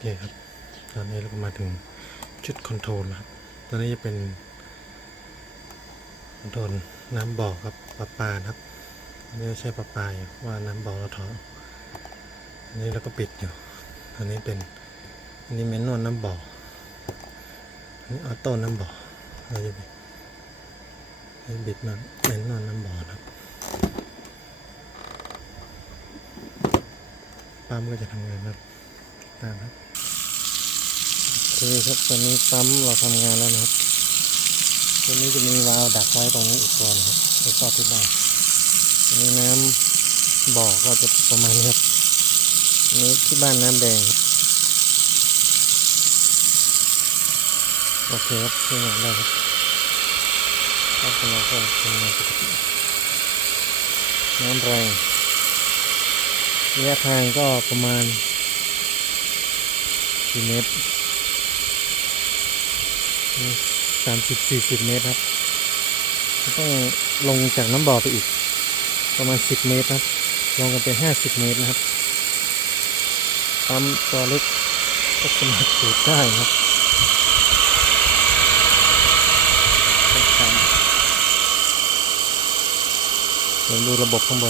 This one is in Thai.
เคครับ ตอนนี้เราก็มาถึงจุดคอนโทรลครับ ตอนนี้จะเป็นคอนโทรลน้ำบ่อครับประปลาครับ อันนี้ไม่ใช่ประปลาอยู่ว่าน้ำบ่อเราถอนอันนี้เราก็ปิดอยู่ อันนี้เป็น อันนี้เมนนวลน้ำบ่อ อันนี้ออโต้น้ำบ่อ เราจะบิดให้บิดมาเมนนวลน้ำบ่อครับปั๊มก็จะทำงานครับตามครับ เคครับตอนนี้ปั๊มเราทำงานแล้วนะครับตัวนี้จะมีวาล์วดักไว้ตรงนี้อีกตัวนะครับแล้วก็ที่บ้านอันนี้น้ำบ่อก็จะประมาณนี้ครับนี้ที่บ้านน้ำแดงครับโอเคครับใช้งานได้ครับแล้วเราก็ทำงานปกติน้ำแรงระยะทางก็ประมาณกี่เมตร สามสิบสี่สิบเมตรครับ ต้องลงจากน้ำบ่อไปอีก ประมาณสิบเมตรครับ ลงกันเป็นห้าสิบเมตรนะครับปั๊มตัวเล็กก็สามารถสูดได้นะครับเดี๋ยวดูระบบข้างบน